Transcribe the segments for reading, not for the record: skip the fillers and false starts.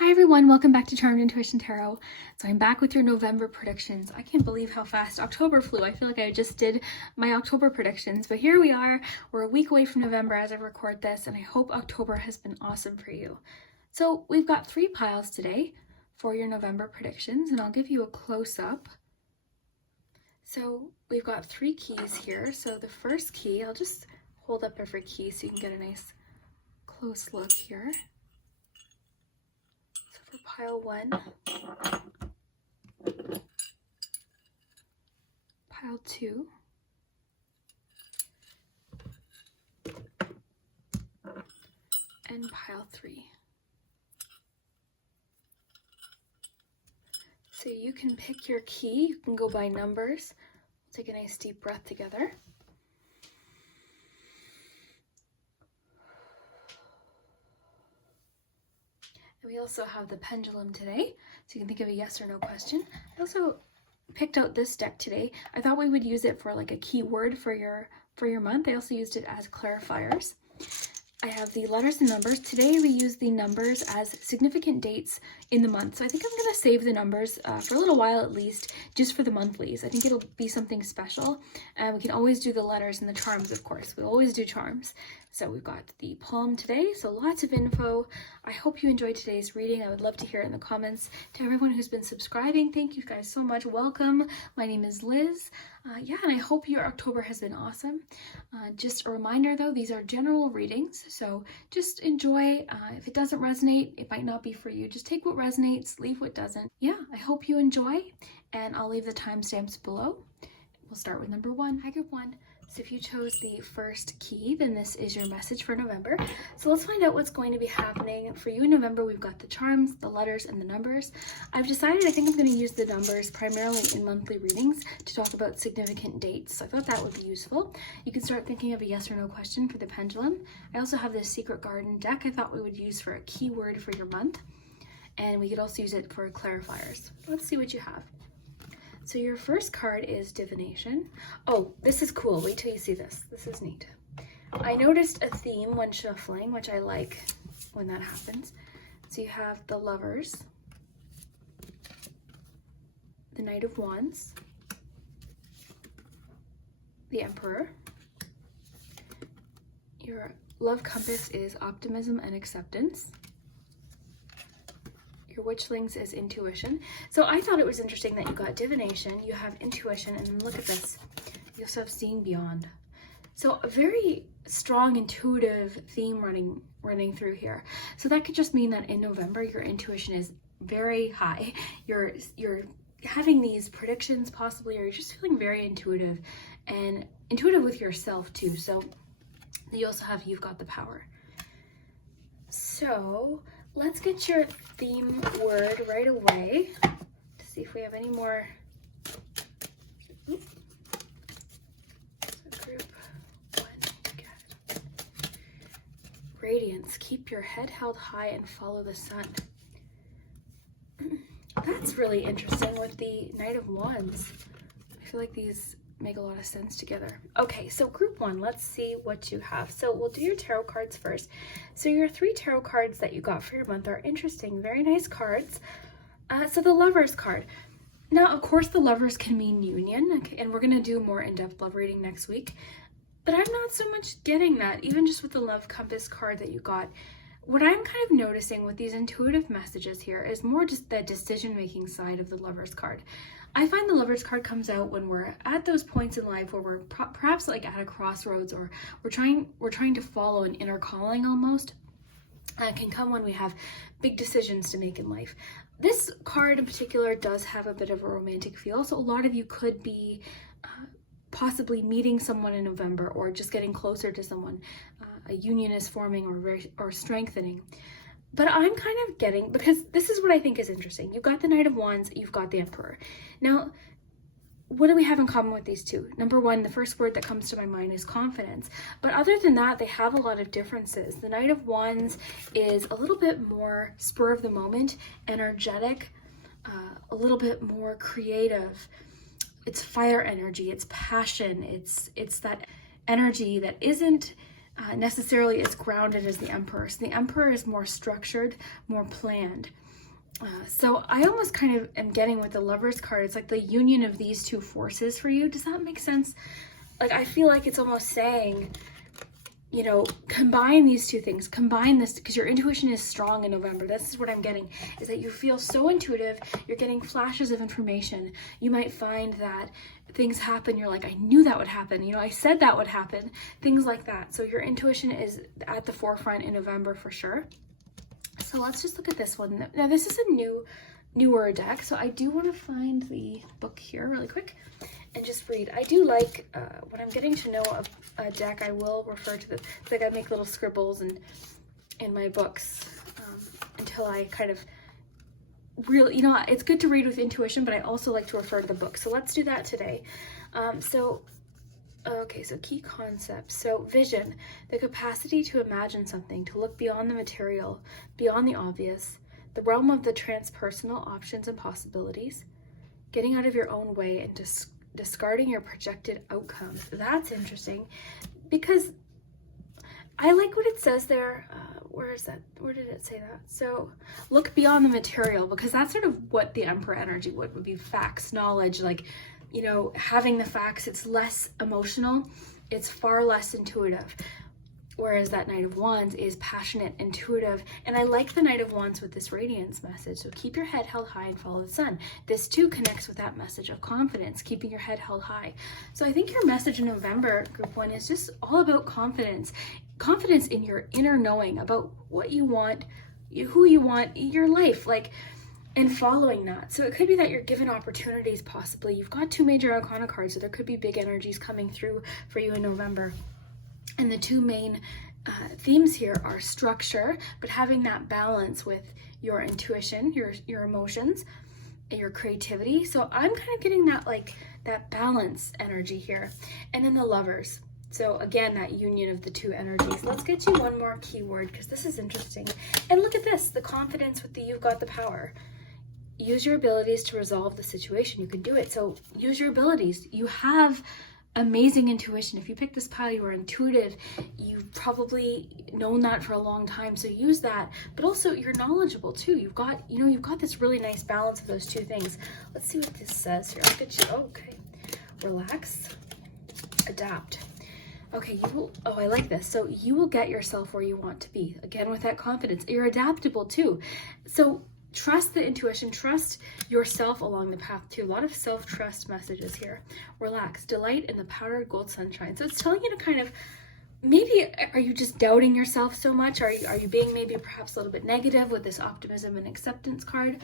Hi everyone, welcome back to Charmed Intuition Tarot. So I'm back with your November predictions. I can't believe how fast October flew. I feel like I just did my October predictions, but here we are. We're a week away from November as I record this, and I hope October has been awesome for you. So we've got 3 piles today for your November predictions, and I'll give you a close-up. So we've got 3 keys here. So the first key, I'll just hold up every key so you can get a nice close look here. For pile 1, pile 2, and pile 3. So you can pick your key, you can go by numbers. Take a nice deep breath together. And we also have the pendulum today, so you can think of a yes or no question. I also picked out this deck today. I thought we would use it for like a keyword for your month. I also used it as clarifiers. I have the letters and numbers. Today we use the numbers as significant dates in the month. So I think I'm going to save the numbers for a little while at least, just for the monthlies. I think it'll be something special. And we can always do the letters and the charms, of course. We'll always do charms. So we've got the palm today, so lots of info. I hope you enjoyed today's reading. I would love to hear it in the comments. To everyone who's been subscribing, thank you guys so much. Welcome. My name is Liz. And I hope your October has been awesome. Just a reminder though, these are general readings, so just enjoy. If it doesn't resonate, it might not be for you. Just take what resonates, leave what doesn't. I hope you enjoy, and I'll leave the timestamps below. We'll start with number 1. Hi, group 1. So if you chose the first key, then this is your message for November. So let's find out what's going to be happening for you in November. We've got the charms, the letters, and the numbers. I've decided I think I'm going to use the numbers primarily in monthly readings to talk about significant dates. So I thought that would be useful. You can start thinking of a yes or no question for the pendulum. I also have this Secret Garden deck I thought we would use for a keyword for your month. And we could also use it for clarifiers. Let's see what you have. So your first card is Divination. Oh, this is cool. Wait till you see this. This is neat. I noticed a theme when shuffling, which I like when that happens. So you have the Lovers, the Knight of Wands, the Emperor. Your love compass is optimism and acceptance. Your Witchlings is intuition. So I thought it was interesting that you got divination, you have intuition, and then look at this. You also have seeing beyond. So a very strong intuitive theme running through here. So that could just mean that in November your intuition is very high. You're having these predictions possibly, or you're just feeling very intuitive, and intuitive with yourself too. So you also have You've Got the Power. So let's get your theme word right away to see if we have any more. Group 1, good. Radiance, keep your head held high and follow the sun. That's really interesting with the Knight of Wands. I feel like these make a lot of sense together. Okay, so group 1, let's see what you have. So we'll do your tarot cards first. So your 3 tarot cards that you got for your month are interesting, very nice cards. So the Lovers card. Now, of course, the Lovers can mean union, okay, and we're going to do more in-depth love reading next week. But I'm not so much getting that, even just with the Love Compass card that you got. What I'm kind of noticing with these intuitive messages here is more just the decision-making side of the Lovers card. I find the Lovers card comes out when we're at those points in life where we're perhaps like at a crossroads, or we're trying to follow an inner calling almost. It can come when we have big decisions to make in life. This card in particular does have a bit of a romantic feel, so a lot of you could be possibly meeting someone in November, or just getting closer to someone. A union is forming or strengthening. But I'm kind of getting, because this is what I think is interesting. You've got the Knight of Wands, you've got the Emperor. Now, what do we have in common with these two? Number 1, the first word that comes to my mind is confidence. But other than that, they have a lot of differences. The Knight of Wands is a little bit more spur of the moment, energetic, a little bit more creative. It's fire energy, it's passion, it's that energy that isn't necessarily as grounded as the Emperor. So the Emperor is more structured, more planned. So I almost kind of am getting with the Lovers card. It's like the union of these two forces for you. Does that make sense? Like, I feel like it's almost saying, you know, combine these two things, combine this, because your intuition is strong in November. This is what I'm getting, is that you feel so intuitive, you're getting flashes of information. You might find that things happen, you're like, I knew that would happen, you know, I said that would happen, things like that. So your intuition is at the forefront in November for sure. So let's just look at this one. Now this is a newer deck, so I do want to find the book here really quick and just read. I do like, when I'm getting to know a deck, I will refer to the, like I make little scribbles and in my books until I kind of really, you know, it's good to read with intuition, but I also like to refer to the book. So let's do that today. Okay, so key concepts. So vision, the capacity to imagine something, to look beyond the material, beyond the obvious, the realm of the transpersonal options and possibilities, getting out of your own way and discarding your projected outcomes. That's interesting because I like what it says there. Where is that? Where did it say that? So look beyond the material, because that's sort of what the Emperor energy would be facts, knowledge, like, you know, having the facts. It's less emotional, it's far less intuitive. Whereas that Knight of Wands is passionate, intuitive, and I like the Knight of Wands with this radiance message. So keep your head held high and follow the sun. This too connects with that message of confidence, keeping your head held high. So I think your message in November, Group 1, is just all about confidence. Confidence in your inner knowing about what you want, who you want, your life, like, and following that. So it could be that you're given opportunities possibly. You've got 2 major arcana cards, so there could be big energies coming through for you in November. And the 2 main themes here are structure, but having that balance with your intuition, your emotions, and your creativity. So I'm kind of getting that, like, that balance energy here. And then the Lovers. So again, that union of the 2 energies. Let's get you one more keyword, because this is interesting. And look at this, the confidence with the you've got the power. Use your abilities to resolve the situation. You can do it. So use your abilities. You have amazing intuition. If you pick this pile, you are intuitive. You've probably known that for a long time. So use that, but also you're knowledgeable too. You've got, you know, you've got this really nice balance of those 2 things. Let's see what this says here. I'll get you, okay. Relax, adapt. Okay, you will, oh, I like this. So you will get yourself where you want to be. Again, with that confidence, you're adaptable too. So trust the intuition, trust yourself along the path too. A lot of self-trust messages here. Relax, delight in the powdered gold sunshine. So it's telling you to kind of, maybe, are you just doubting yourself so much? Are you being maybe perhaps a little bit negative with this optimism and acceptance card?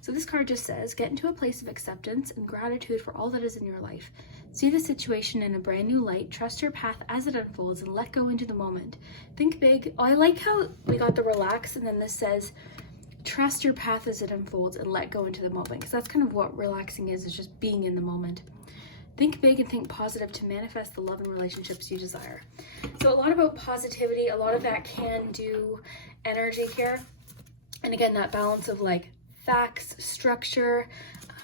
So this card just says, get into a place of acceptance and gratitude for all that is in your life. See the situation in a brand new light, trust your path as it unfolds, and let go into the moment. Think big. Oh, I like how we got the relax, and then this says, trust your path as it unfolds and let go into the moment, because that's kind of what relaxing is just being in the moment. Think big and think positive to manifest the love and relationships you desire. So a lot about positivity, a lot of that can-do energy here. And again, that balance of like facts, structure,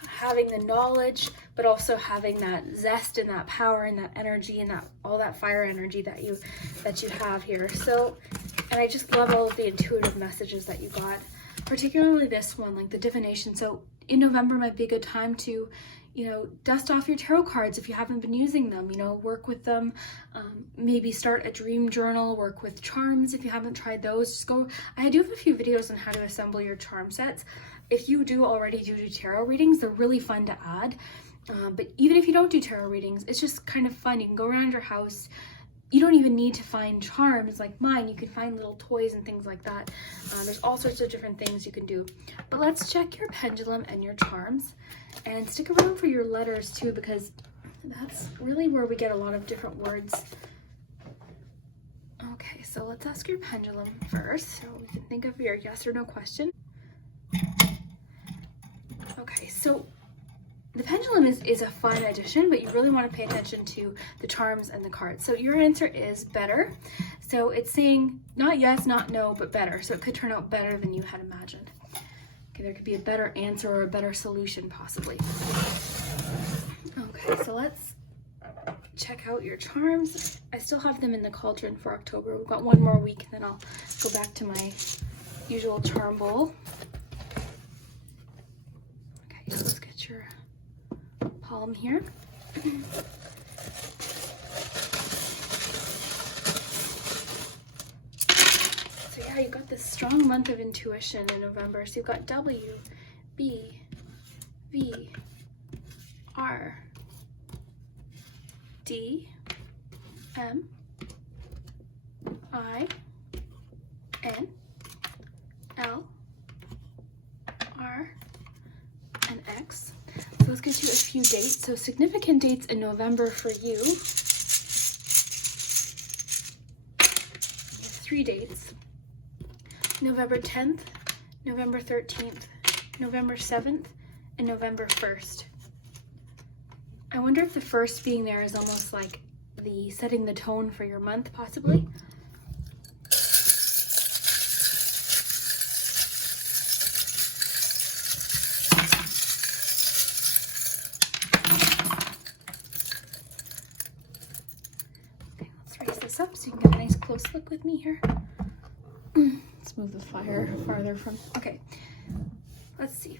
having the knowledge, but also having that zest and that power and that energy and that all that fire energy that you have here. So, and I just love all of the intuitive messages that you got, particularly this one, like the divination. So in November might be a good time to, you know, dust off your tarot cards if you haven't been using them, you know, work with them, maybe start a dream journal, work with charms if you haven't tried those. Just go, I do have a few videos on how to assemble your charm sets. If you do already do tarot readings, they're really fun to add. But even if you don't do tarot readings, it's just kind of fun. You can go around your house. You don't even need to find charms like mine. You can find little toys and things like that. There's all sorts of different things you can do. But let's check your pendulum and your charms. And stick around for your letters too, because that's really where we get a lot of different words. Okay, so let's ask your pendulum first. So we can think of your yes or no question. Okay, so the pendulum is a fun addition, but you really want to pay attention to the charms and the cards. So your answer is better. So it's saying not yes, not no, but better. So it could turn out better than you had imagined. Okay, there could be a better answer or a better solution possibly. Okay, so let's check out your charms. I still have them in the cauldron for October. We've got one more week, and then I'll go back to my usual charm bowl. put your palm here. So yeah, you got this strong month of intuition in November. So you've got W, B, V, R, D, M, I, N, L, R, and X. So let's get you a few dates. So significant dates in November for you. 3 dates. November 10th, November 13th, November 7th, and November 1st. I wonder if the first being there is almost like the setting the tone for your month, possibly. Okay, let's raise this up so you can get a nice close look with me here. Let's move the fire farther from, okay, let's see.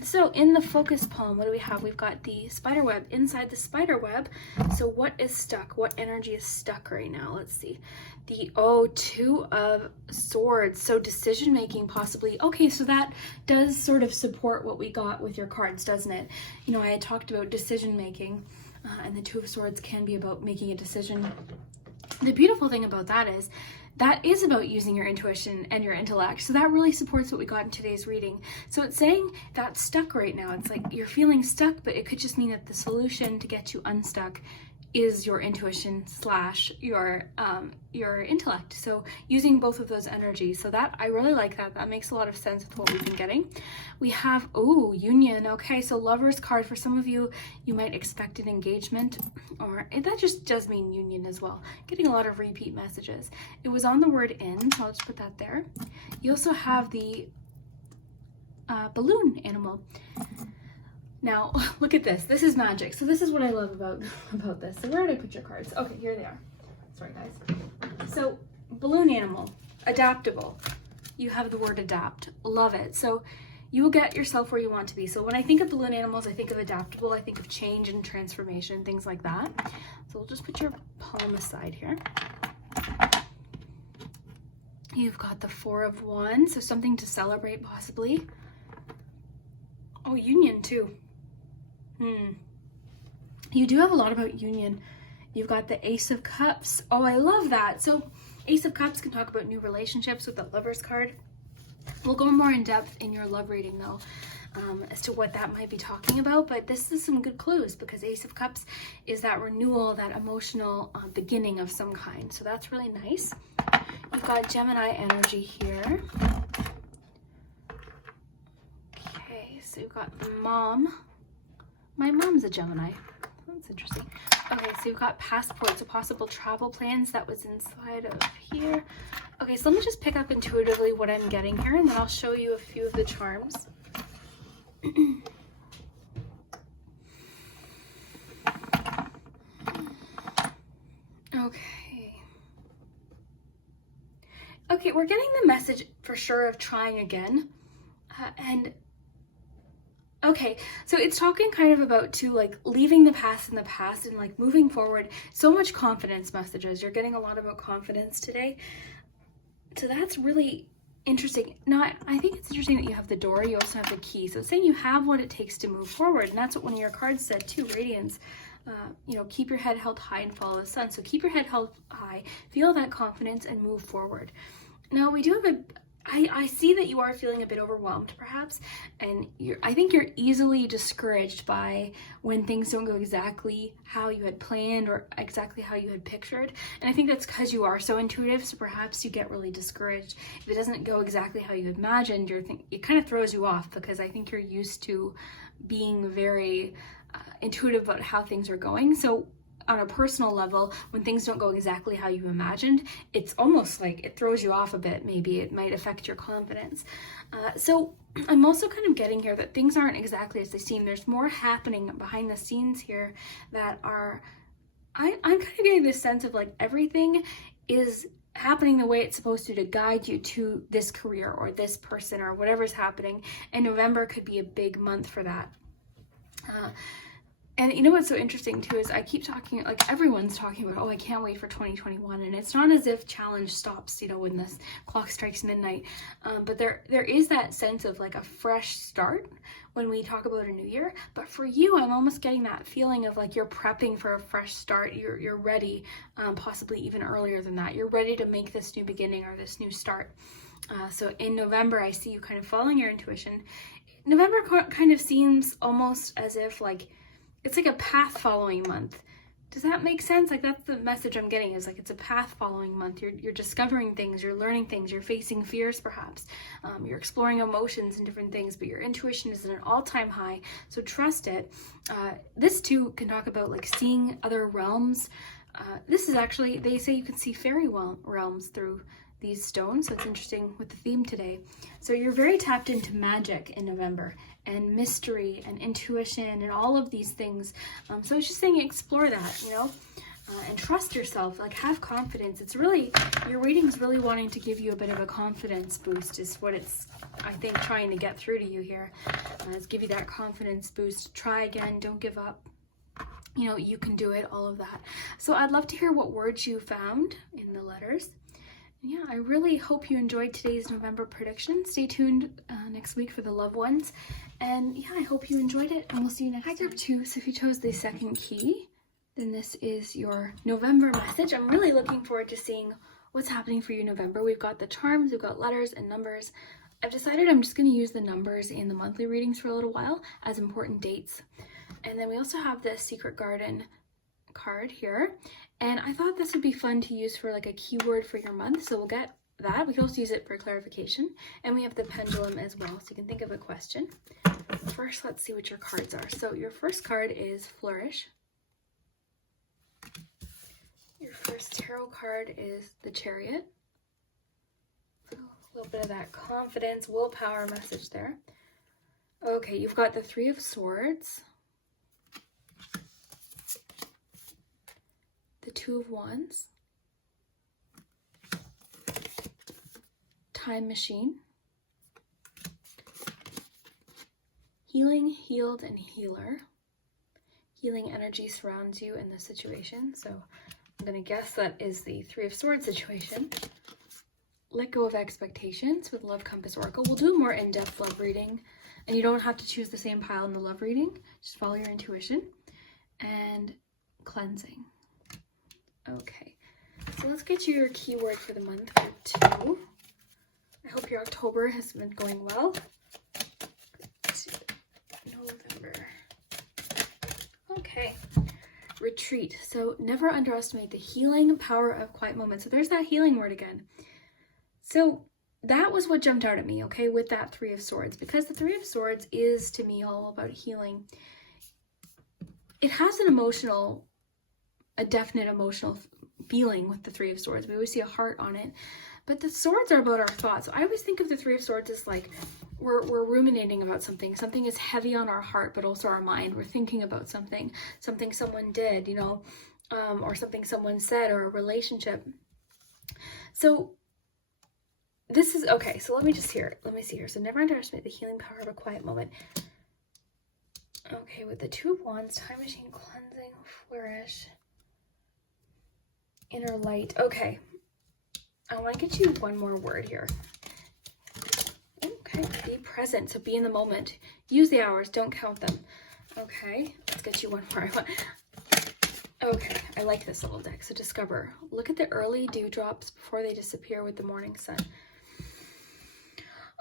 So in the focus palm, what do we have? We've got the spider web. Inside the spider web, so what is stuck? What energy is stuck right now? Let's see. The Two of Swords. So decision making, possibly. Okay, so that does sort of support what we got with your cards, doesn't it? You know, I had talked about decision making, and the Two of Swords can be about making a decision. The beautiful thing about that is about using your intuition and your intellect. So that really supports what we got in today's reading. So it's saying that's stuck right now. It's like you're feeling stuck, but it could just mean that the solution to get you unstuck is your intuition / your intellect. So using both of those energies. So that, I really like that. That makes a lot of sense with what we've been getting. We have, union. Okay, so Lover's card. For some of you, you might expect an engagement, or that just does mean union as well. Getting a lot of repeat messages. It was on the word in, so I'll just put that there. You also have the balloon animal. Now, look at this. This is magic. So this is what I love about this. So where did I put your cards? Okay, here they are. Sorry, guys. So balloon animal, adaptable. You have the word adapt. Love it. So you will get yourself where you want to be. So when I think of balloon animals, I think of adaptable. I think of change and transformation, things like that. So we'll just put your palm aside here. You've got the Four of Wands, so something to celebrate possibly. Oh, union too. You do have a lot about union. You've got the Ace of Cups. Oh, I love that. So Ace of Cups can talk about new relationships with the Lover's card. We'll go more in depth in your love reading though, as to what that might be talking about, but this is some good clues because Ace of Cups is that renewal, that emotional beginning of some kind. So that's really nice. You've got Gemini energy here. Okay, so you've got the mom. My mom's a Gemini. That's interesting. Okay, so you've got passports, so possible travel plans. That was inside of here. Okay, so let me just pick up intuitively what I'm getting here, and then I'll show you a few of the charms. Okay, we're getting the message for sure of trying again. Okay, so it's talking kind of about too, like leaving the past in the past and like moving forward. So much confidence messages. You're getting a lot about confidence today. So that's really interesting. Now, I think it's interesting that you have the door. You also have the key. So it's saying you have what it takes to move forward. And that's what one of your cards said too, Radiance. Keep your head held high and follow the sun. So keep your head held high, feel that confidence and move forward. Now we do have I see that you are feeling a bit overwhelmed perhaps, and I think you're easily discouraged by when things don't go exactly how you had planned or exactly how you had pictured. And I think that's because you are so intuitive, so perhaps you get really discouraged. If it doesn't go exactly how you imagined, it kind of throws you off because I think you're used to being very intuitive about how things are going. So on a personal level, when things don't go exactly how you imagined, it's almost like it throws you off a bit. Maybe it might affect your confidence. So I'm also kind of getting here that things aren't exactly as they seem. There's more happening behind the scenes here that are, I'm kind of getting this sense of like everything is happening the way it's supposed to guide you to this career or this person or whatever's happening. And November could be a big month for that. And you know what's so interesting too is I keep talking, like everyone's talking about, oh, I can't wait for 2021. And it's not as if challenge stops, you know, when this clock strikes midnight. But there is that sense of like a fresh start when we talk about a new year. But for you, I'm almost getting that feeling of like you're prepping for a fresh start. You're ready, possibly even earlier than that. You're ready to make this new beginning or this new start. So in November, I see you kind of following your intuition. November kind of seems almost as if like, it's like a path following month. Does that make sense? Like that's the message I'm getting, is like it's a path following month. You're discovering things, you're learning things, you're facing fears perhaps. You're exploring emotions and different things, but your intuition is at an all-time high. So trust it. This too can talk about like seeing other realms. This is actually, they say you can see fairy realms through these stones, so it's interesting with the theme today. So you're very tapped into magic in November, and mystery and intuition and all of these things. So it's just saying explore that, you know, and trust yourself, like have confidence. It's really, your reading's really wanting to give you a bit of a confidence boost is what it's, I think, trying to get through to you here. Is give you that confidence boost. Try again, don't give up. You know, you can do it, all of that. So I'd love to hear what words you found in the letters. Yeah, I really hope you enjoyed today's November prediction. Stay tuned next week for the loved ones. And yeah, I hope you enjoyed it, and we'll see you next time. Hi, group 2. So if you chose the second key, then this is your November message. I'm really looking forward to seeing what's happening for you in November. We've got the charms, we've got letters and numbers. I've decided I'm just going to use the numbers in the monthly readings for a little while as important dates. And then we also have the Secret Garden card here. And I thought this would be fun to use for like a keyword for your month. So we'll get that. We can also use it for clarification. And we have the pendulum as well, so you can think of a question. First, let's see what your cards are. So your first card is Flourish. Your first tarot card is the Chariot. So a little bit of that confidence, willpower message there. Okay, you've got the Three of Swords. The Two of Wands, Time Machine, Healing, Healed, and Healer. Healing energy surrounds you in this situation, so I'm going to guess that is the Three of Swords situation. Let Go of Expectations with Love Compass Oracle. We'll do a more in-depth love reading, and you don't have to choose the same pile in the love reading. Just follow your intuition. And Cleansing. Okay, so let's get you your keyword for the month for 2. I hope your October has been going well. November. Okay, retreat. So never underestimate the healing power of quiet moments. So there's that healing word again. So that was what jumped out at me, okay, with that Three of Swords, because the Three of Swords is to me all about healing. It has a definite emotional feeling with the Three of Swords. We always see a heart on it, but the swords are about our thoughts. So I always think of the Three of Swords as like we're ruminating about something. Something is heavy on our heart, but also our mind. We're thinking about something someone did, you know, or something someone said, or a relationship. So this is okay. So let me see here. So never underestimate the healing power of a quiet moment. Okay, with the Two of Wands, Time Machine, Cleansing, Flourish, Inner Light. Okay, I want to get you one more word here. Okay, be present. So be in the moment. Use the hours. Don't count them. Okay, let's get you one more. Okay, I like this little deck. So discover. Look at the early dewdrops before they disappear with the morning sun.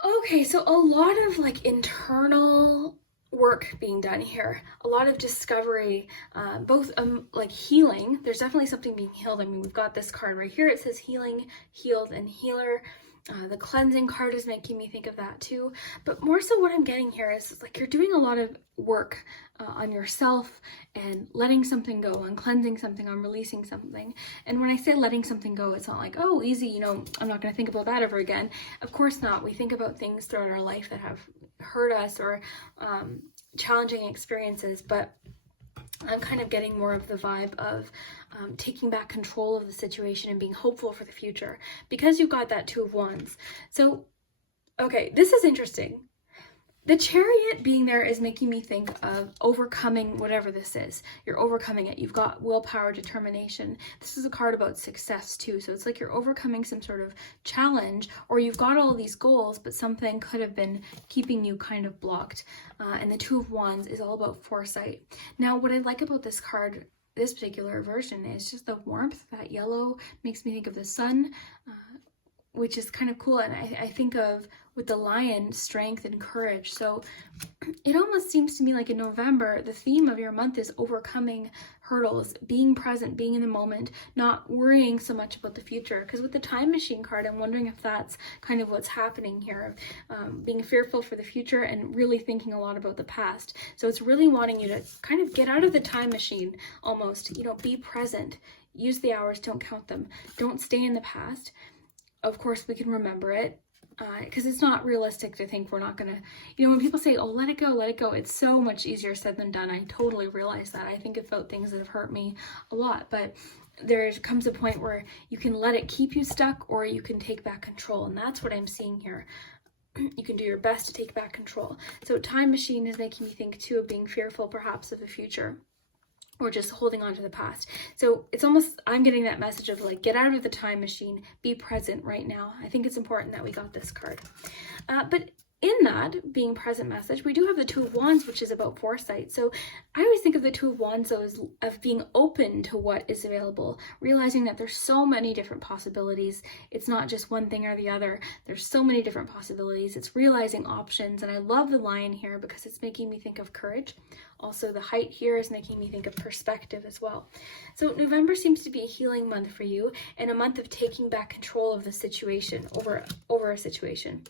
Okay, so a lot of like internal work being done here, a lot of discovery, both like healing. There's definitely something being healed. I mean, we've got this card right here. It says healing, healed, and healer. The cleansing card is making me think of that too. But more so what I'm getting here is like you're doing a lot of work on yourself and letting something go, on cleansing something, on releasing something. And when I say letting something go, it's not like, oh, easy, you know, I'm not going to think about that ever again. Of course not. We think about things throughout our life that have hurt us or challenging experiences, but I'm kind of getting more of the vibe of taking back control of the situation and being hopeful for the future because you've got that Two of Wands. So, okay, this is interesting. The Chariot being there is making me think of overcoming whatever this is. You're overcoming it. You've got willpower, determination. This is a card about success too. So it's like you're overcoming some sort of challenge, or you've got all these goals, but something could have been keeping you kind of blocked. And the Two of Wands is all about foresight. Now, what I like about this card, this particular version, is just the warmth. That yellow makes me think of the sun, which is kind of cool. And I think of, with the lion, strength and courage. So it almost seems to me like in November, the theme of your month is overcoming hurdles, being present, being in the moment, not worrying so much about the future. Because with the Time Machine card, I'm wondering if that's kind of what's happening here, being fearful for the future and really thinking a lot about the past. So it's really wanting you to kind of get out of the time machine almost, be present, use the hours, don't count them, don't stay in the past. Of course, we can remember it, because it's not realistic to think we're not going to, when people say, oh, let it go, it's so much easier said than done. I totally realize that. I think about things that have hurt me a lot, but there comes a point where you can let it keep you stuck, or you can take back control, and that's what I'm seeing here. You can do your best to take back control. So Time Machine is making me think too of being fearful perhaps of the future, or just holding on to the past. So it's almost, I'm getting that message of like, get out of the time machine, be present right now. I think it's important that we got this card. But in that being present message, we do have the Two of Wands, which is about foresight. So I always think of the Two of Wands though as of being open to what is available, realizing that there's so many different possibilities. It's not just one thing or the other. There's so many different possibilities. It's realizing options. And I love the lion here because it's making me think of courage. Also, the height here is making me think of perspective as well. So November seems to be a healing month for you, and a month of taking back control of the situation, over a situation.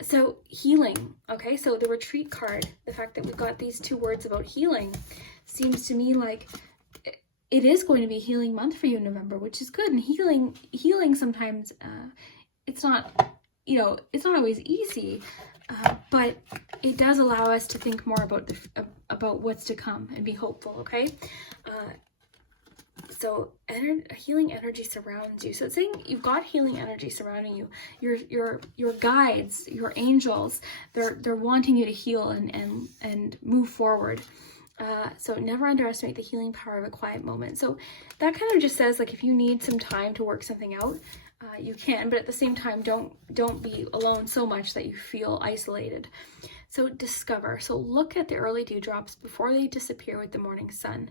So healing, okay? So the Retreat card, the fact that we've got these two words about healing, seems to me like it is going to be a healing month for you in November, which is good. And healing sometimes, it's not always easy, but it does allow us to think more about what's to come and be hopeful, okay? So healing energy surrounds you. So it's saying you've got healing energy surrounding you. Your guides, your angels, they're wanting you to heal and move forward. So never underestimate the healing power of a quiet moment. So that kind of just says, like, if you need some time to work something out, you can, but at the same time, don't be alone so much that you feel isolated. So discover. So look at the early dewdrops before they disappear with the morning sun.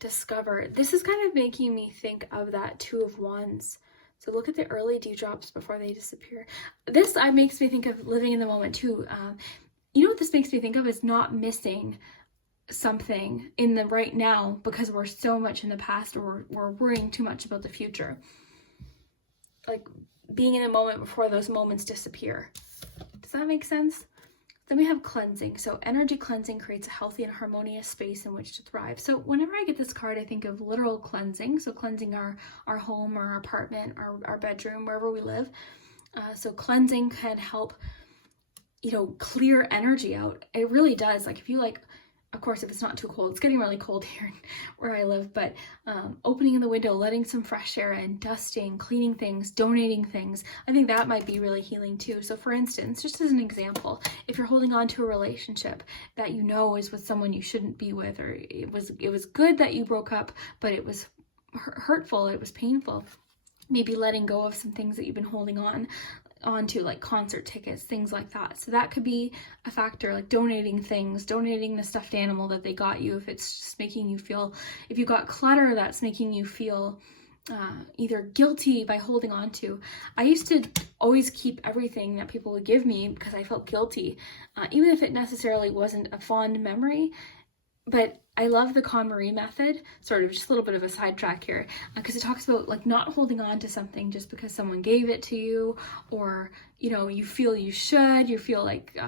Discover. This is kind of making me think of that Two of Wands. So look at the early dewdrops before they disappear. This makes me think of living in the moment too. What this makes me think of is not missing something in the right now because we're so much in the past, or we're worrying too much about the future. Like being in a moment before those moments disappear. Does that make sense? Then we have cleansing. So energy cleansing creates a healthy and harmonious space in which to thrive. So whenever I get this card, I think of literal cleansing. So cleansing our home or our apartment, our bedroom, wherever we live. So cleansing can help, clear energy out. It really does. Like if you of course, if it's not too cold, it's getting really cold here where I live, but opening the window, letting some fresh air in, dusting, cleaning things, donating things, I think that might be really healing too. So for instance, just as an example, if you're holding on to a relationship that is with someone you shouldn't be with, or it was good that you broke up, but it was hurtful, it was painful, maybe letting go of some things that you've been holding onto, like concert tickets, things like that. So that could be a factor, like donating things, donating the stuffed animal that they got you, if it's just making you feel, if you got clutter that's making you feel either guilty by holding on to. I used to always keep everything that people would give me because I felt guilty, even if it necessarily wasn't a fond memory. But I love the KonMari method, sort of just a little bit of a sidetrack here, because it talks about like not holding on to something just because someone gave it to you, or, you feel you feel like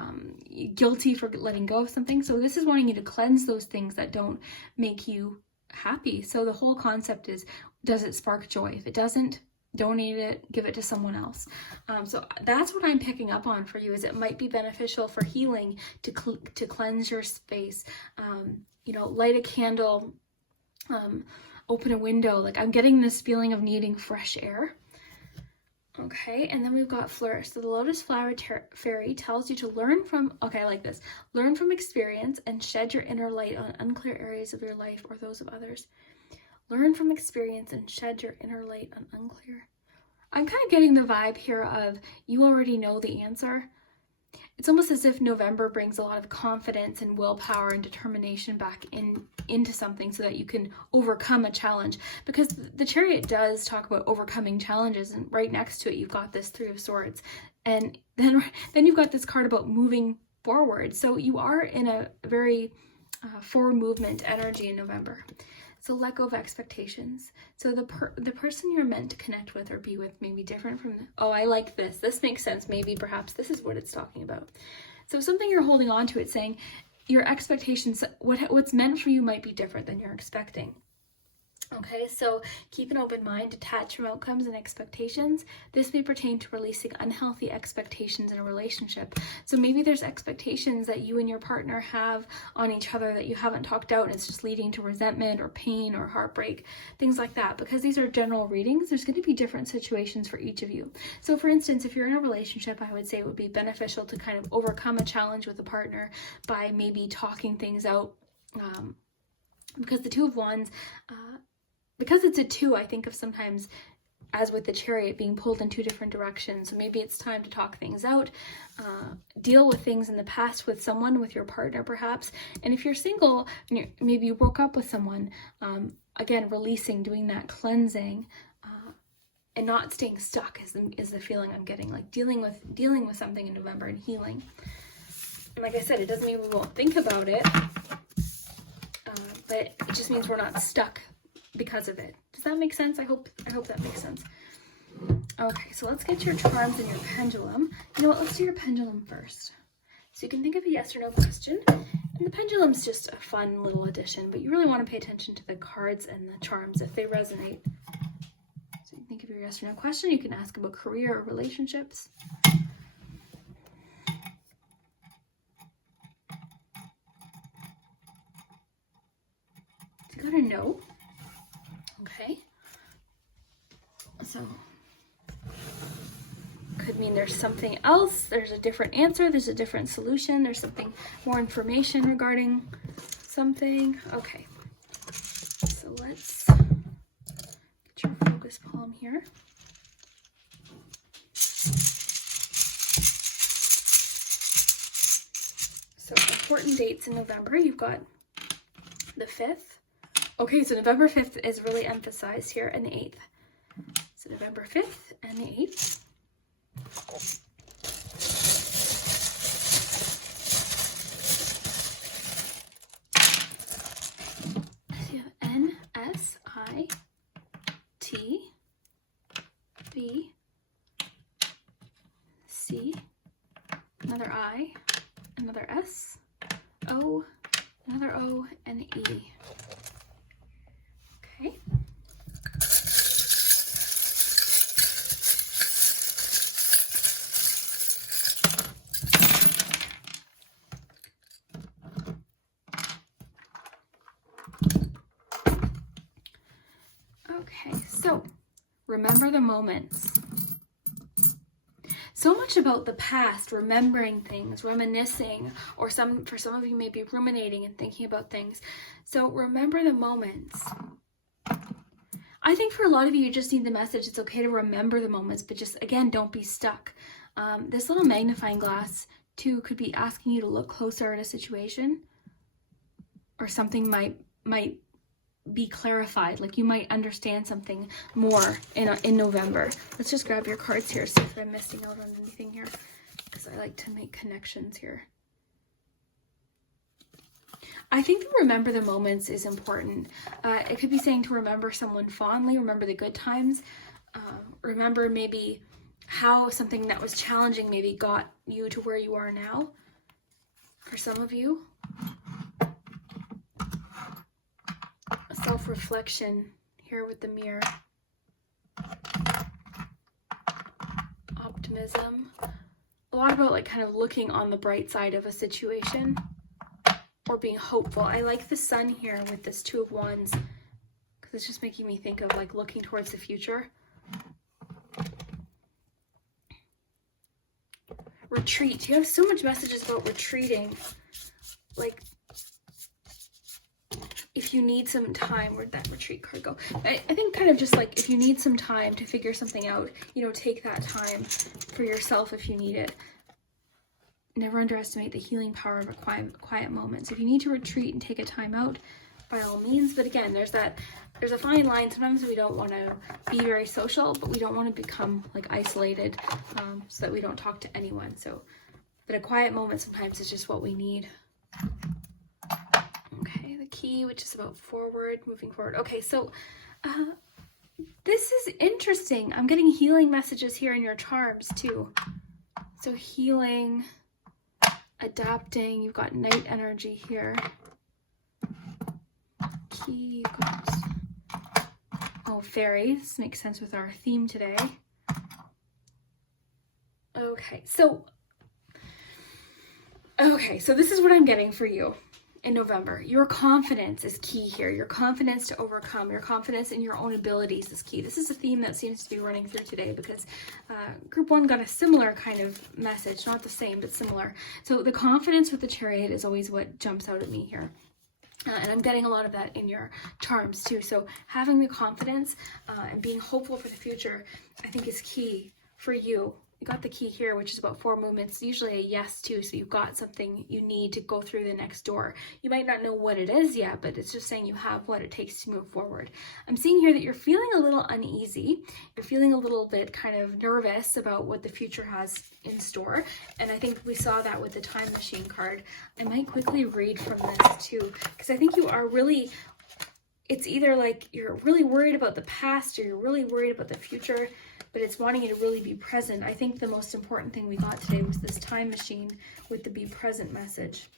guilty for letting go of something. So this is wanting you to cleanse those things that don't make you happy. So the whole concept is, does it spark joy? If it doesn't, donate it, give it to someone else. So that's what I'm picking up on for you, is it might be beneficial for healing to cleanse your space. Light a candle, open a window. Like I'm getting this feeling of needing fresh air. Okay, and then we've got flourish. So the lotus flower fairy tells you to learn from, okay, I like this. Learn from experience and shed your inner light on unclear areas of your life or those of others. Learn from experience and shed your inner light on unclear. I'm kind of getting the vibe here of you already know the answer. It's almost as if November brings a lot of confidence and willpower and determination back into something so that you can overcome a challenge. Because the Chariot does talk about overcoming challenges, and right next to it you've got this Three of Swords. And then you've got this card about moving forward. So you are in a very forward movement energy in November. So let go of expectations. So the person you're meant to connect with or be with may be different from oh, I like this. This makes sense. Maybe perhaps this is what it's talking about. So something you're holding on to, it's saying your expectations, what's meant for you might be different than you're expecting. Okay, so keep an open mind, detach from outcomes and expectations. This may pertain to releasing unhealthy expectations in a relationship. So maybe there's expectations that you and your partner have on each other that you haven't talked out, and it's just leading to resentment or pain or heartbreak, things like that. Because these are general readings, there's going to be different situations for each of you. So for instance, if you're in a relationship, I would say it would be beneficial to kind of overcome a challenge with a partner by maybe talking things out. Because the Two of Wands, because it's a two, I think of sometimes, as with the Chariot, being pulled in two different directions. So maybe it's time to talk things out, deal with things in the past with someone, with your partner perhaps. And if you're single, and maybe you broke up with someone, again, releasing, doing that cleansing, and not staying stuck is the feeling I'm getting, like dealing with something in November and healing. And like I said, it doesn't mean we won't think about it, but it just means we're not stuck because of it. Does that make sense? I hope that makes sense. Okay, so let's get your charms and your pendulum. You know what? Let's do your pendulum first. So you can think of a yes or no question. And the pendulum's just a fun little addition, but you really want to pay attention to the cards and the charms if they resonate. So you think of your yes or no question. You can ask about career or relationships. So you got a no. Okay, so could mean there's something else, there's a different answer, there's a different solution, there's something more information regarding something. Okay, so let's get your focus palm here. So important dates in November, you've got the 5th. Okay, so November 5th is really emphasized here, and the 8th. So November 5th and the 8th. So you have N, S, I, T, B, C, another I, another S, O, another O, and E. Okay. Okay, so remember the moments. So much about the past, remembering things, reminiscing, or for some of you maybe ruminating and thinking about things. So remember the moments. I think for a lot of you, you just need the message. It's okay to remember the moments, but just, again, don't be stuck. This little magnifying glass, too, could be asking you to look closer at a situation, or something might be clarified. Like you might understand something more in November. Let's just grab your cards here, see if I'm missing out on anything here, because I like to make connections here. I think to remember the moments is important. It could be saying to remember someone fondly, remember the good times, remember maybe how something that was challenging maybe got you to where you are now. For some of you, self-reflection here with the mirror, optimism, a lot about like kind of looking on the bright side of a situation, or being hopeful. I like the sun here with this Two of Wands, because it's just making me think of like looking towards the future. retreat. You have so much messages about retreating. Like, if you need some time, where'd that retreat card go? I think kind of just like, if you need some time to figure something out, you know, take that time for yourself if you need it. Never underestimate the healing power of a quiet moment. So if you need to retreat and take a time out, by all means. But again, there's a fine line. Sometimes we don't want to be very social, but we don't want to become like isolated, so that we don't talk to anyone. So, but a quiet moment sometimes is just what we need. Okay, the key, which is about moving forward. Okay, so this is interesting. I'm getting healing messages here in your charms too. So healing, adapting, you've got night energy here. Key, you've got, oh, fairies. This makes sense with our theme today. Okay, so this is what I'm getting for you in November. Your confidence is key here. Your confidence to overcome, your confidence in your own abilities is key. This is a theme that seems to be running through today because group 1 got a similar kind of message, not the same, but similar. So the confidence with the Chariot is always what jumps out at me here. And I'm getting a lot of that in your charms too. So having the confidence and being hopeful for the future, I think is key for you. You got the key here, which is about 4 movements, usually a yes too. So you've got something you need to go through the next door. You might not know what it is yet, but it's just saying you have what it takes to move forward. I'm seeing here that you're feeling a little uneasy. You're feeling a little bit kind of nervous about what the future has in store. And I think we saw that with the time machine card. I might quickly read from this too, because I think you are really, it's either like you're really worried about the past or you're really worried about the future, but it's wanting you to really be present. I think the most important thing we got today was this time machine with the be present message.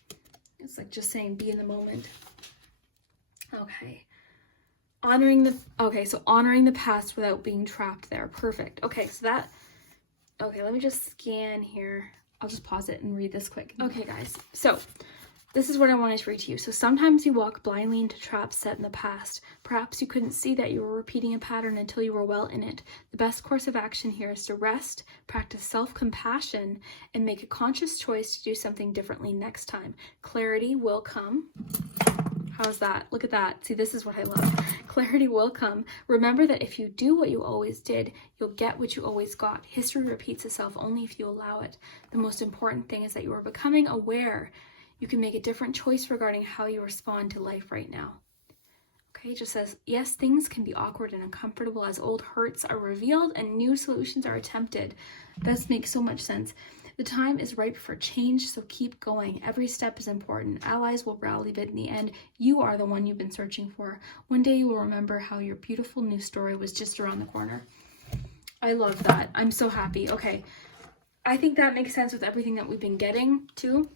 It's like just saying be in the moment. Okay. Honoring the past without being trapped there. Perfect. Okay, let me just scan here. I'll just pause it and read this quick. Okay, guys. So this is what I wanted to read to you. So sometimes you walk blindly into traps set in the past. Perhaps you couldn't see that you were repeating a pattern until you were well in it. The best course of action here is to rest, practice self-compassion, and make a conscious choice to do something differently next time. Clarity will come. How's that? Look at that. See, this is what I love. Clarity will come. Remember that if you do what you always did, you'll get what you always got. History repeats itself only if you allow it. The most important thing is that you are becoming aware. You can make a different choice regarding how you respond to life right now. Okay, it just says, yes, things can be awkward and uncomfortable as old hurts are revealed and new solutions are attempted. This makes so much sense. The time is ripe for change, so keep going. Every step is important. Allies will rally, but in the end, you are the one you've been searching for. One day you will remember how your beautiful new story was just around the corner. I love that. I'm so happy. Okay, I think that makes sense with everything that we've been getting too.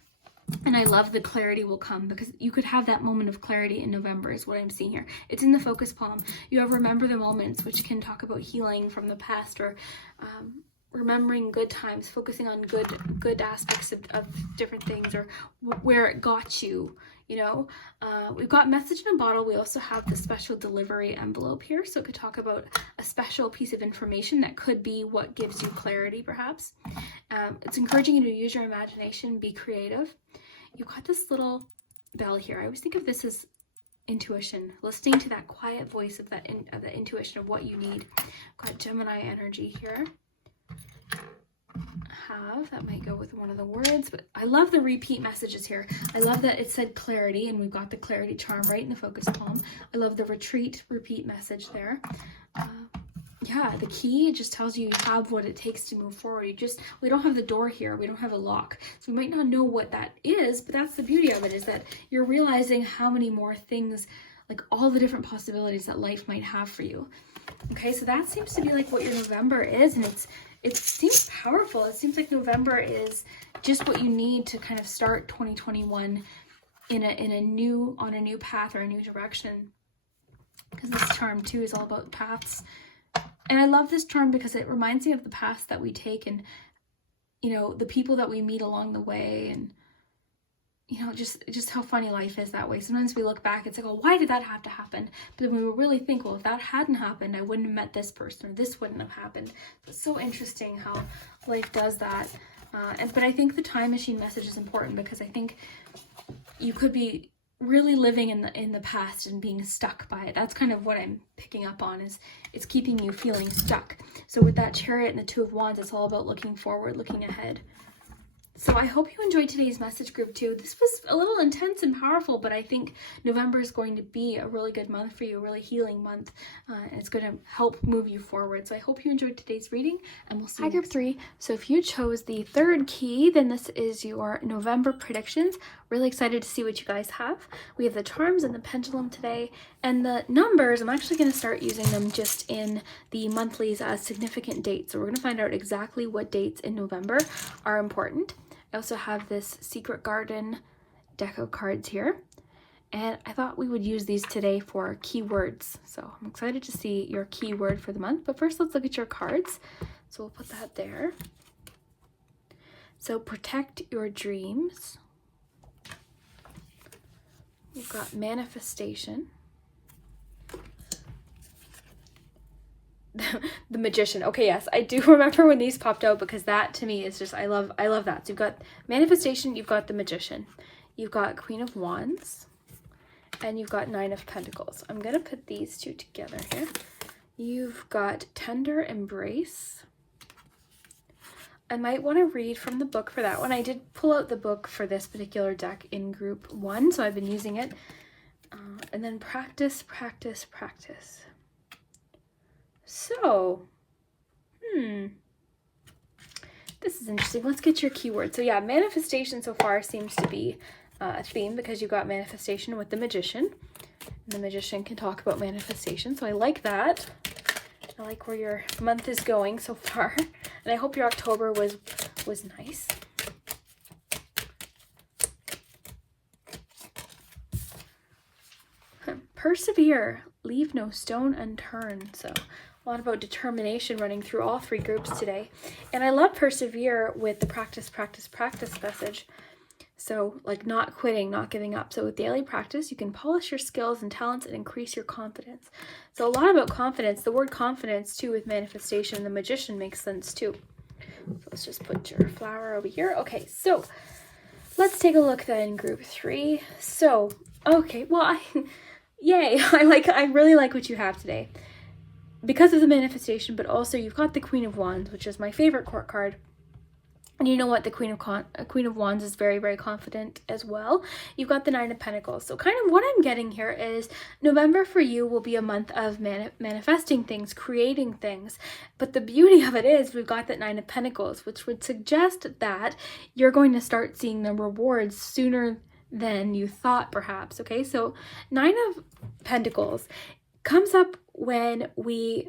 And I love the clarity will come, because you could have that moment of clarity in November is what I'm seeing here. It's in the focus palm. You have remember the moments, which can talk about healing from the past, or remembering good times, focusing on good aspects of different things, or where it got you, you know. We've got message in a bottle. We also have the special delivery envelope here, so it could talk about a special piece of information that could be what gives you clarity, perhaps. It's encouraging you to use your imagination, be creative. You've got this little bell here. I always think of this as intuition, listening to that quiet voice of that intuition of what you need. Got Gemini energy here. That might go with one of the words, but I love the repeat messages here. I love that it said clarity, and we've got the clarity charm right in the focus palm. I love the retreat repeat message there. Yeah, the key, it just tells you have what it takes to move forward. We don't have the door here. We don't have a lock. So we might not know what that is, but that's the beauty of it, is that you're realizing how many more things, like all the different possibilities that life might have for you. Okay, so that seems to be like what your November is, and it seems powerful. It seems like November is just what you need to kind of start 2021 on a new path or a new direction. Because this charm too is all about paths. And I love this charm because it reminds me of the paths that we take, and, you know, the people that we meet along the way, and, you know, just how funny life is that way. Sometimes we look back, it's like, oh, why did that have to happen? But then we will really think, well, if that hadn't happened, I wouldn't have met this person, or this wouldn't have happened. It's so interesting how life does that. But I think the time machine message is important because I think you could be really living in the past and being stuck by it. That's kind of what I'm picking up on, is it's keeping you feeling stuck. So with that Chariot and the Two of Wands, it's all about looking forward, looking ahead. So I hope you enjoyed today's message, group 2. This was a little intense and powerful, but I think November is going to be a really good month for you, a really healing month, and it's going to help move you forward. So I hope you enjoyed today's reading, and we'll see you. Hi, group 3. So if you chose the 3rd key, then this is your November predictions. Really excited to see what you guys have. We have the charms and the pendulum today, and the numbers, I'm actually going to start using them just in the monthlies as significant dates. So we're going to find out exactly what dates in November are important. I also have this Secret Garden deck of cards here, and I thought we would use these today for keywords. So I'm excited to see your keyword for the month, but first let's look at your cards. So we'll put that there. So protect your dreams. We've got manifestation. The Magician. Okay, yes, I do remember when these popped out, because that to me is just, I love that. So you've got manifestation, you've got the Magician, you've got Queen of Wands, and you've got Nine of Pentacles. I'm gonna put these two together here. You've got Tender Embrace. I might want to read from the book for that one. I did pull out the book for this particular deck in group 1, so I've been using it. And then practice, practice, practice. So, this is interesting. Let's get your keyword. So yeah, manifestation so far seems to be a theme, because you got manifestation with the Magician. And the Magician can talk about manifestation, so I like that. I like where your month is going so far, and I hope your October was nice. Persevere, leave no stone unturned. So a lot about determination running through all 3 groups today. And I love persevere with the practice, practice, practice message. So like not quitting, not giving up. So with daily practice, you can polish your skills and talents and increase your confidence. So a lot about confidence. The word confidence too with manifestation and the Magician makes sense too. So let's just put your flower over here. Okay, so let's take a look then in group 3. So, okay, well, yay, I really like what you have today, because of the manifestation, but also you've got the Queen of Wands, which is my favorite court card. And you know what? The Queen of Wands is very, very confident as well. You've got the Nine of Pentacles. So kind of what I'm getting here is November for you will be a month of manifesting things, creating things. But the beauty of it is we've got that Nine of Pentacles, which would suggest that you're going to start seeing the rewards sooner than you thought, perhaps. Okay, so Nine of Pentacles comes up when we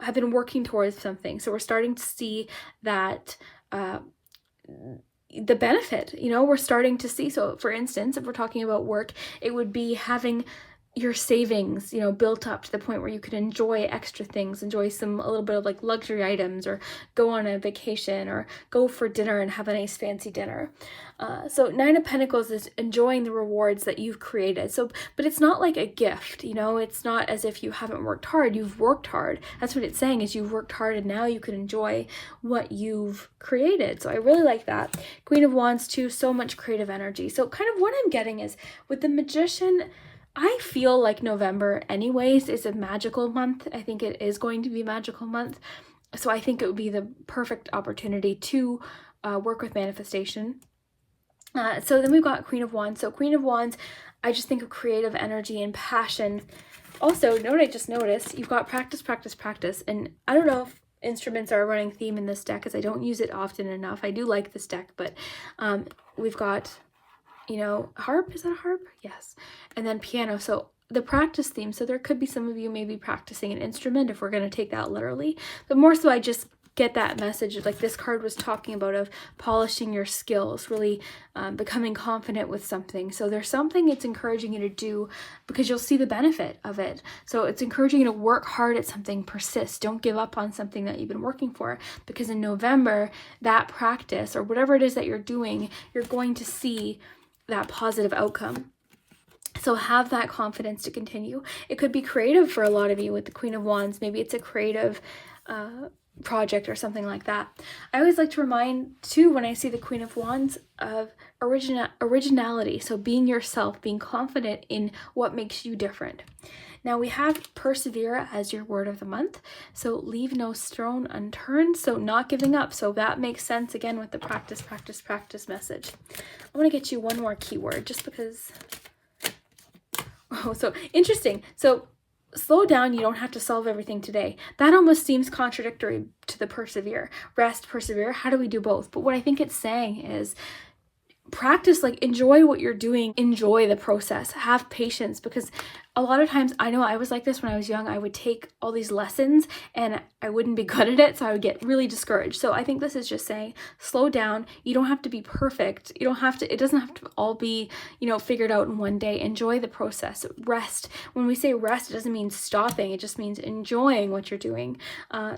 have been working towards something. So we're starting to see that the benefit, we're starting to see. So for instance, if we're talking about work, it would be having your savings, built up to the point where you could enjoy extra things, enjoy a little bit of like luxury items, or go on a vacation, or go for dinner and have a nice fancy dinner. So Nine of Pentacles is enjoying the rewards that you've created. So, but it's not like a gift, it's not as if you haven't worked hard. You've worked hard. That's what it's saying, is you've worked hard and now you can enjoy what you've created. So I really like that. Queen of Wands too, so much creative energy. So kind of what I'm getting is with the Magician, I feel like November anyways is a magical month. I think it is going to be a magical month. So I think it would be the perfect opportunity to work with manifestation. So then we've got Queen of Wands. So Queen of Wands, I just think of creative energy and passion. Also, know what I just noticed? You've got practice, practice, practice. And I don't know if instruments are a running theme in this deck, because I don't use it often enough. I do like this deck, but we've got, harp. Is that a harp? Yes. And then piano. So the practice theme. So there could be some of you maybe practicing an instrument, if we're going to take that literally. But more so, I just get that message, like this card was talking about, of polishing your skills, really becoming confident with something. So there's something it's encouraging you to do, because you'll see the benefit of it. So it's encouraging you to work hard at something, persist, don't give up on something that you've been working for, because in November, that practice or whatever it is that you're doing, you're going to see that positive outcome. So have that confidence to continue. It could be creative for a lot of you with the Queen of Wands. Maybe it's a creative project or something like that. I always like to remind too, when I see the Queen of Wands, of originality. So being yourself, being confident in what makes you different. Now we have persevere as your word of the month. So leave no stone unturned. So not giving up. So that makes sense again with the practice message. I want to get you one more keyword just because. Oh, so interesting. So slow down. You don't have to solve everything today. That almost seems contradictory to the persevere. Rest, persevere. How do we do both? But what I think it's saying is practice, like enjoy what you're doing, enjoy the process, have patience, because a lot of times, I know I was like this when I was young. I would take all these lessons and I wouldn't be good at it, so I would get really discouraged. So I think this is just saying slow down. You don't have to be perfect. You don't have to, it doesn't have to all be, figured out in one day. Enjoy the process. Rest. When we say rest, it doesn't mean stopping. It just means enjoying what you're doing.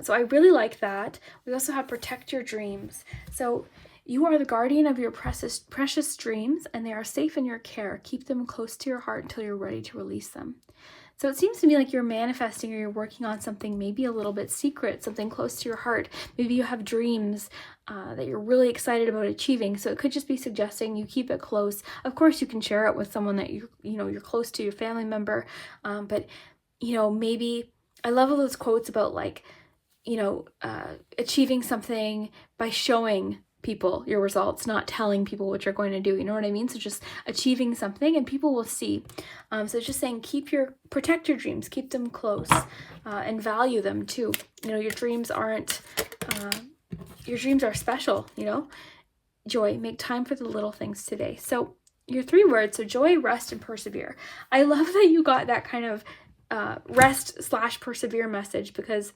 So I really like that. We also have protect your dreams. So you are the guardian of your precious dreams, and they are safe in your care. Keep them close to your heart until you're ready to release them. So it seems to me like you're manifesting or you're working on something maybe a little bit secret, something close to your heart. Maybe you have dreams that you're really excited about achieving. So it could just be suggesting you keep it close. Of course, you can share it with someone that you're close to, your family member. But maybe I love all those quotes about achieving something by showing people your results, not telling people what you're going to do. You know what I mean? So just achieving something and people will see. So it's just saying protect your dreams, keep them close, and value them too. Your dreams are special, Joy, make time for the little things today. So your 3 words, so joy, rest, and persevere. I love that you got that kind of rest/persevere message, because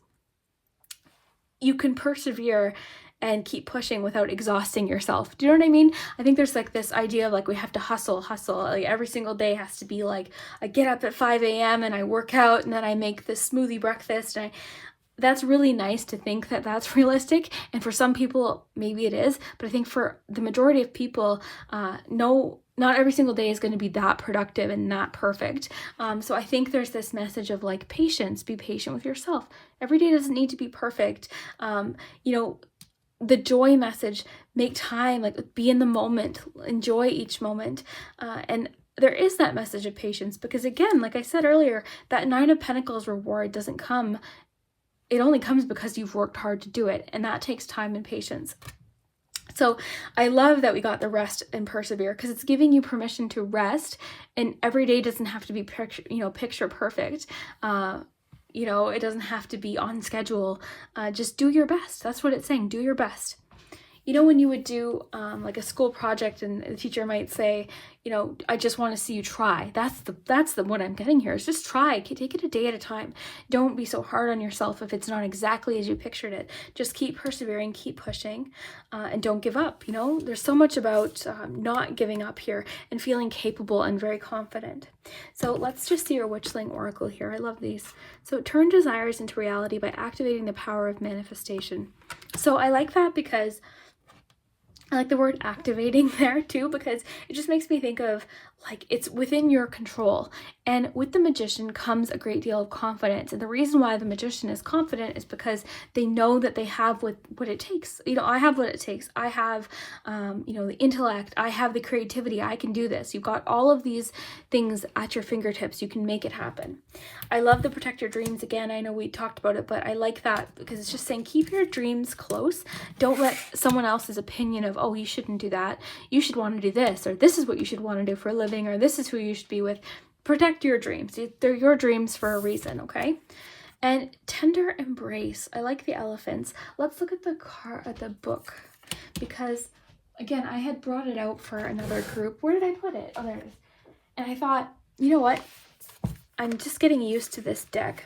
you can persevere and keep pushing without exhausting yourself. Do you know what I mean? I think there's this idea of we have to hustle. Like every single day has to be I get up at 5 a.m. and I work out and then I make this smoothie breakfast. And that's really nice to think that that's realistic. And for some people, maybe it is. But I think for the majority of people, no, not every single day is going to be that productive and that perfect. So I think there's this message of patience. Be patient with yourself. Every day doesn't need to be perfect. The joy message, make time, be in the moment, enjoy each moment. And there is that message of patience, because again, like I said earlier, that 9 of Pentacles reward doesn't come. It only comes because you've worked hard to do it. And that takes time and patience. So I love that we got the rest and persevere, because it's giving you permission to rest, and every day doesn't have to be picture perfect. It doesn't have to be on schedule. Just do your best. That's what it's saying. Do your best. When you would do a school project and the teacher might say, I just want to see you try. That's the what I'm getting here is just try. Take it a day at a time. Don't be so hard on yourself if it's not exactly as you pictured it. Just keep persevering, keep pushing, and don't give up. There's so much about not giving up here and feeling capable and very confident. So let's just see your Witchling Oracle here. I love these. So turn desires into reality by activating the power of manifestation. So I like that because I like the word activating there too, because it just makes me think of it's within your control. And with the Magician comes a great deal of confidence. And the reason why the Magician is confident is because they know that they have what it takes. I have what it takes. I have, the intellect. I have the creativity. I can do this. You've got all of these things at your fingertips. You can make it happen. I love the protect your dreams. Again, I know we talked about it, but I like that because it's just saying keep your dreams close. Don't let someone else's opinion of, oh, you shouldn't do that. You should want to do this, or this is what you should want to do for a living, or this is who you should be with. Protect your dreams. They're your dreams for a reason, okay? And tender embrace. I like the elephants. Let's look at the book, because again, I had brought it out for another group. Where did I put it? Oh, there it is. And I thought, you know what? I'm just getting used to this deck.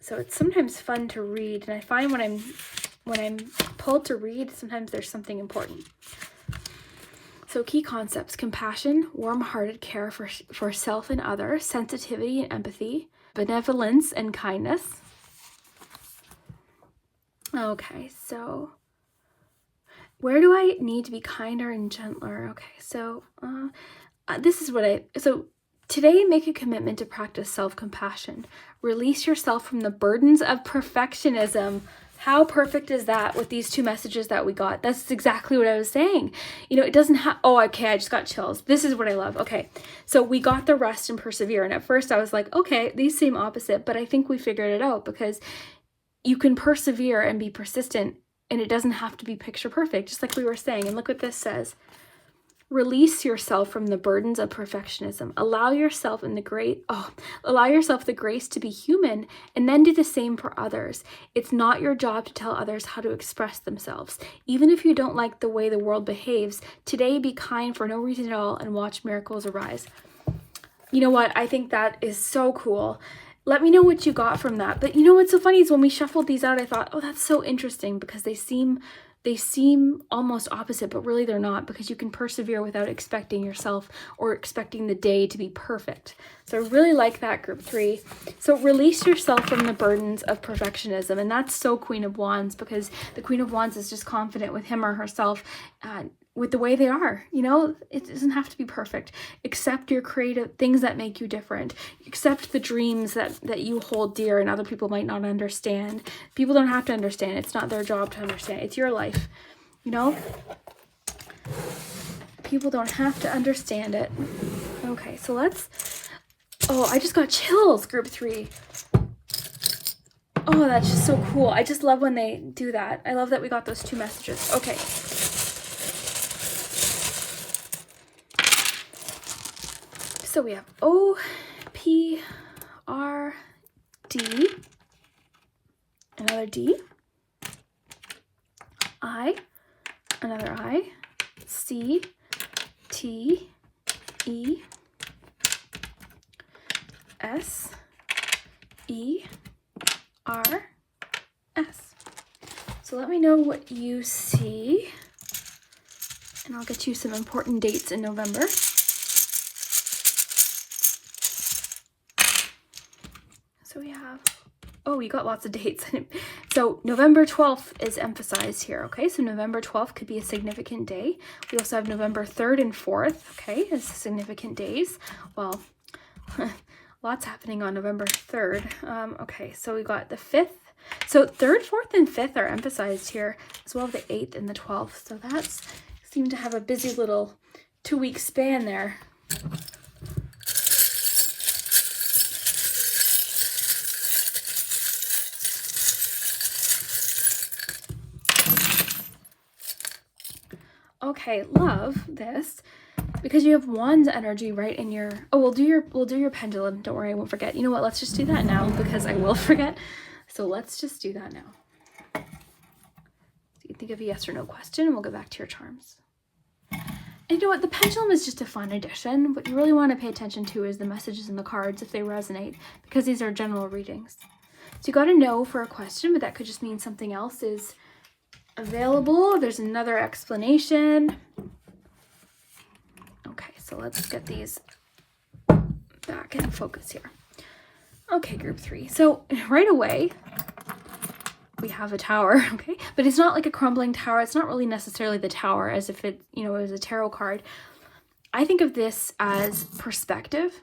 So it's sometimes fun to read, and I find when I'm pulled to read, sometimes there's something important. So key concepts: compassion, warm-hearted care for self and others, sensitivity and empathy, benevolence and kindness. Okay, so where do I need to be kinder and gentler? Okay, so this is so today, make a commitment to practice self-compassion. Release yourself from the burdens of perfectionism. How perfect is that with these two messages that we got? That's exactly what I was saying. You know, it doesn't have, oh, okay, I just got chills. This is what I love. Okay, so we got the rest and persevere. And at first I was like, okay, these seem opposite, but I think we figured it out because you can persevere and be persistent and it doesn't have to be picture perfect, just like we were saying. And look what this says. Release yourself from the burdens of perfectionism. Allow yourself the grace to be human and then do the same for others. It's not your job to tell others how to express themselves. Even if you don't like the way the world behaves, today be kind for no reason at all and watch miracles arise. You know what? I think that is so cool. Let me know what you got from that. But you know what's so funny is when we shuffled these out, I thought, oh, that's so interesting because they seem almost opposite, but really they're not, because you can persevere without expecting yourself or expecting the day to be perfect. So I really like that, group 3. So release yourself from the burdens of perfectionism. And that's so Queen of Wands, because the Queen of Wands is just confident with him or herself with the way they are. You know, it doesn't have to be perfect. Accept your creative things that make you different. Accept the dreams that you hold dear and other people might not understand. People don't have to understand. It's not their job to understand. It's your life, you know? People don't have to understand it. Okay, so oh, I just got chills, group 3. Oh, that's just so cool. I just love when they do that. I love that we got those two messages. Okay. So we have O, P, R, D, another D, I, another I, C, T, E, S, E, R, S. So let me know what you see, and I'll get you some important dates in November. So we have, oh, we got lots of dates. So November 12th is emphasized here, okay? So November 12th could be a significant day. We also have November 3rd and 4th, okay, as significant days. Well, lots happening on November 3rd. Okay, so we got the 5th. So 3rd, 4th, and 5th are emphasized here, as well as the 8th and the 12th. So that's seemed to have a busy little 2-week span there. Okay, love this, because you have Wands energy right in your, oh, we'll do your pendulum. Don't worry, I won't forget. You know what? Let's just do that now because I will forget. So let's just do that now. So you think of a yes or no question and we'll go back to your charms. And you know what? The pendulum is just a fun addition. What you really want to pay attention to is the messages in the cards if they resonate, because these are general readings. So you got to know for a question, but that could just mean something else is available. There's another explanation. Okay, so let's get these back in focus here. Okay, group 3. So right away, we have a tower, okay? But it's not like a crumbling tower. It's not really necessarily the tower as if it, you know, it was a tarot card. I think of this as perspective.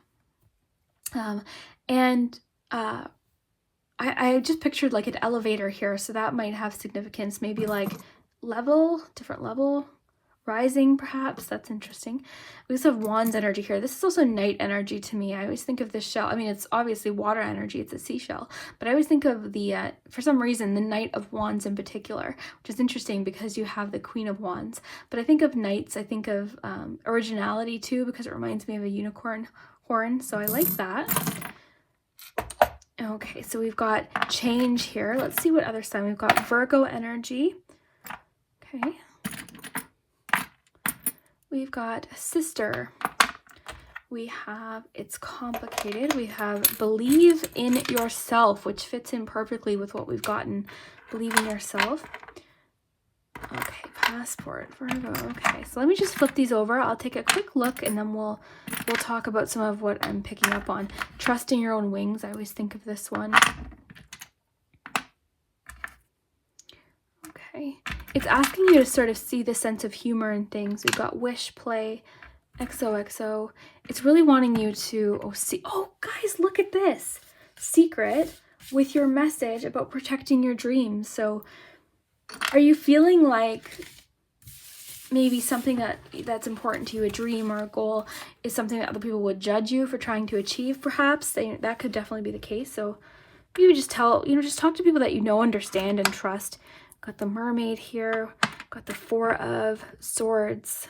I just pictured like an elevator here, so that might have significance. Maybe like different level, rising perhaps. That's interesting. We also have Wands energy here. This is also night energy to me. I always think of this shell. I mean, it's obviously water energy. It's a seashell. But I always think of the, for some reason, the Knight of Wands in particular, which is interesting because you have the Queen of Wands. But I think of knights, I think of originality too, because it reminds me of a unicorn horn. So I like that. Okay, so we've got change here. Let's see what other sign. We've got Virgo energy. Okay. We've got sister. We have, it's complicated. We have believe in yourself, which fits in perfectly with what we've gotten. Believe in yourself. Okay, passport, Virgo. Okay, so let me just flip these over. I'll take a quick look and then we'll talk about some of what I'm picking up on. Trusting your own wings. I always think of this one. Okay. It's asking you to sort of see the sense of humor in things. We've got wish, play, XOXO. It's really wanting you to see. Oh, guys, look at this. Secret. with your message about protecting your dreams. So are you feeling like maybe something that's important to you, a dream or a goal, is something that other people would judge you for trying to achieve, perhaps? That could definitely be the case. So maybe just talk to people that you know, understand, and trust. Got the Mermaid here. Got the Four of Swords.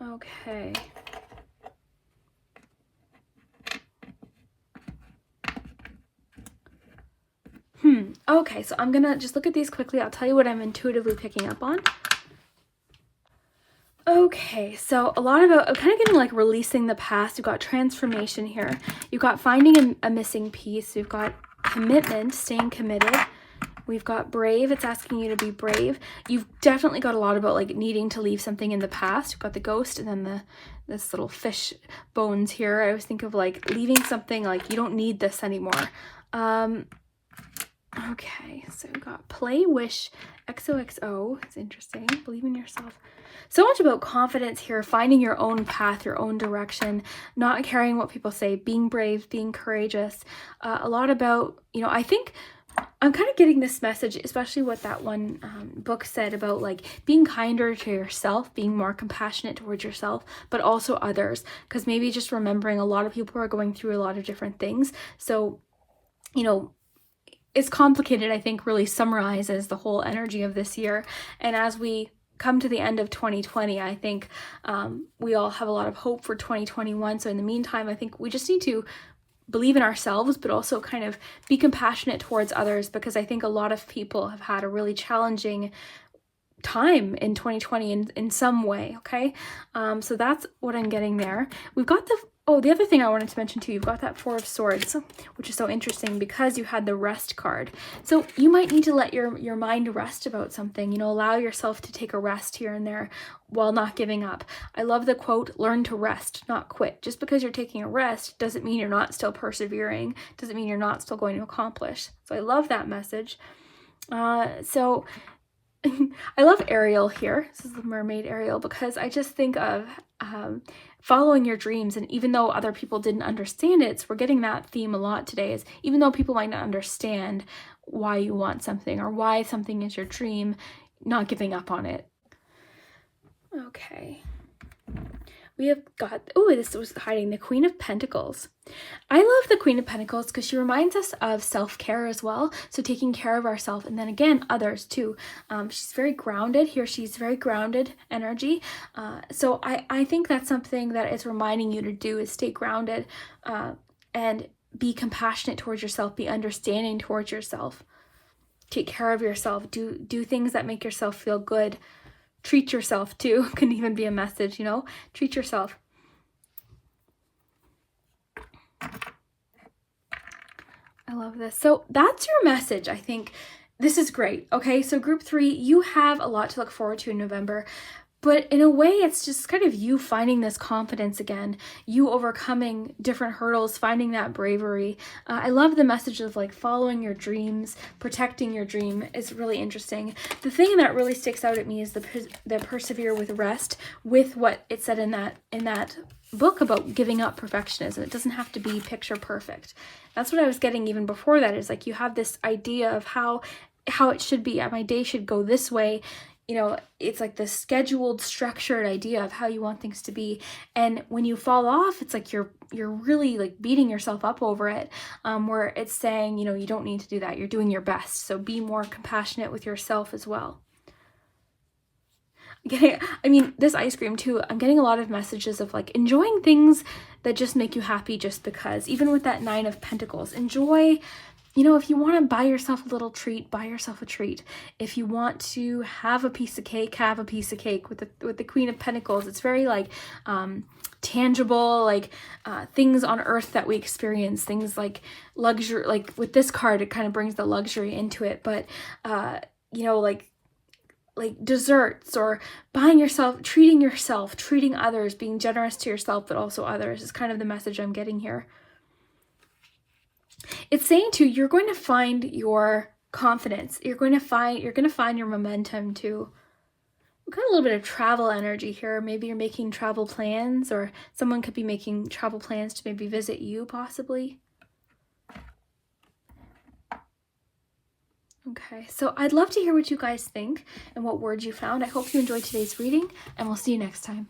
Okay. Okay, so I'm gonna just look at these quickly. I'll tell you what I'm intuitively picking up on. Okay, so a lot about, I'm kind of getting like releasing the past. You've got transformation here. You've got finding a missing piece. We've got commitment, staying committed. We've got brave. It's asking you to be brave. You've definitely got a lot about like needing to leave something in the past. You've got the Ghost, and then this little fish bones here. I always think of like leaving something like you don't need this anymore. Okay, so we've got play, wish, XOXO. It's interesting. Believe in yourself. So much about confidence here, finding your own path, your own direction, not caring what people say, being brave, being courageous. A lot about, I think I'm kind of getting this message, especially what that one book said about like being kinder to yourself, being more compassionate towards yourself, but also others. Because maybe just remembering a lot of people are going through a lot of different things. So, it's complicated, I think, really summarizes the whole energy of this year. And as we come to the end of 2020, I think we all have a lot of hope for 2021. So in the meantime, I think we just need to believe in ourselves, but also kind of be compassionate towards others, because I think a lot of people have had a really challenging time in 2020 in some way. Okay, so that's what I'm getting there. We've got the other thing I wanted to mention too, you've got that Four of Swords, which is so interesting because you had the Rest card. So you might need to let your mind rest about something, allow yourself to take a rest here and there while not giving up. I love the quote, learn to rest, not quit. Just because you're taking a rest doesn't mean you're not still persevering, doesn't mean you're not still going to accomplish. So I love that message. So I love Ariel here. This is the Mermaid Ariel, because I just think of following your dreams. And even though other people didn't understand it, so we're getting that theme a lot today, is even though people might not understand why you want something or why something is your dream, not giving up on it. Okay. We have got, this was hiding, the Queen of Pentacles. I love the Queen of Pentacles because she reminds us of self-care as well. So taking care of ourselves, and then again, others too. She's very grounded here. She's very grounded energy. So I think that's something that it's reminding you to do, is stay grounded and be compassionate towards yourself, be understanding towards yourself. Take care of yourself. Do things that make yourself feel good. Treat yourself too, can even be a message, treat yourself. I love this. So that's your message, I think. This is great. Okay, so group 3, you have a lot to look forward to in November. But in a way, it's just kind of you finding this confidence again, you overcoming different hurdles, finding that bravery. I love the message of like following your dreams, protecting your dream is really interesting. The thing that really sticks out at me is the persevere with rest, with what it said in that book about giving up perfectionism. It doesn't have to be picture perfect. That's what I was getting even before that, is like you have this idea of how it should be. My day should go this way. It's like this scheduled, structured idea of how you want things to be. And when you fall off, it's like you're really like beating yourself up over it, where it's saying, you don't need to do that. You're doing your best. So be more compassionate with yourself as well. This ice cream too, I'm getting a lot of messages of like enjoying things that just make you happy just because. Even with that 9 of Pentacles, enjoy. If you want to buy yourself a little treat, buy yourself a treat. If you want to have a piece of cake, have a piece of cake. With the Queen of Pentacles, it's very like tangible, like things on earth that we experience, things like luxury. Like with this card, it kind of brings the luxury into it, but like desserts, or buying yourself, treating others, being generous to yourself, but also others is kind of the message I'm getting here. It's saying too, you're going to find your confidence. You're going to find your momentum too. We've got a little bit of travel energy here. Maybe you're making travel plans, or someone could be making travel plans to maybe visit you possibly. Okay, so I'd love to hear what you guys think and what words you found. I hope you enjoyed today's reading, and we'll see you next time.